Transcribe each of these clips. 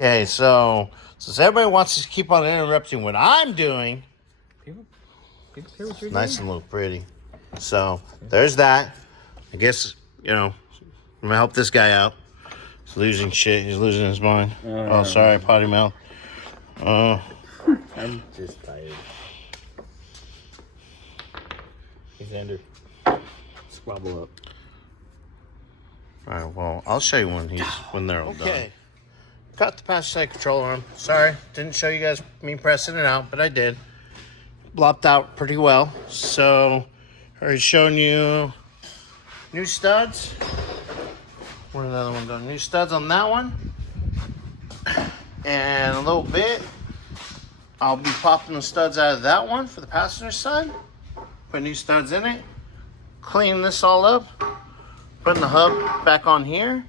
Okay, so since everybody wants to keep on interrupting what I'm doing, People care what you're nice doing. and look pretty. So there's that. I guess, you know, I'm gonna help this guy out. He's losing shit. He's losing his mind. Oh, sorry, potty mouth. I'm just tired. Hey, Xander. Squabble up. All right, well, I'll show you when they're all done. Got the passenger side controller on. Sorry, didn't show you guys me pressing it out, but I did. Blopped out pretty well. So, already showing you new studs. Where's the other one going? New studs on that one. And a little bit, I'll be popping the studs out of that one for the passenger side. Put new studs in it. Clean this all up. Putting the hub back on here.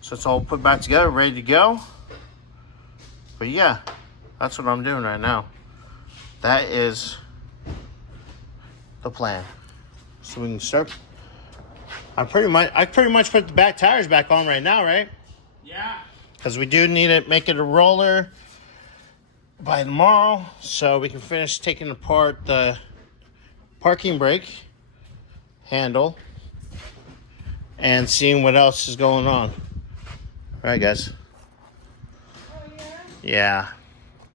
So it's all put back together, ready to go. But yeah, that's what I'm doing right now. That is the plan. So we can start. I pretty much put the back tires back on right now, right? Yeah. Because we do need to make it a roller by tomorrow, so we can finish taking apart the parking brake handle and seeing what else is going on. All right, guys. Oh, yeah? Yeah.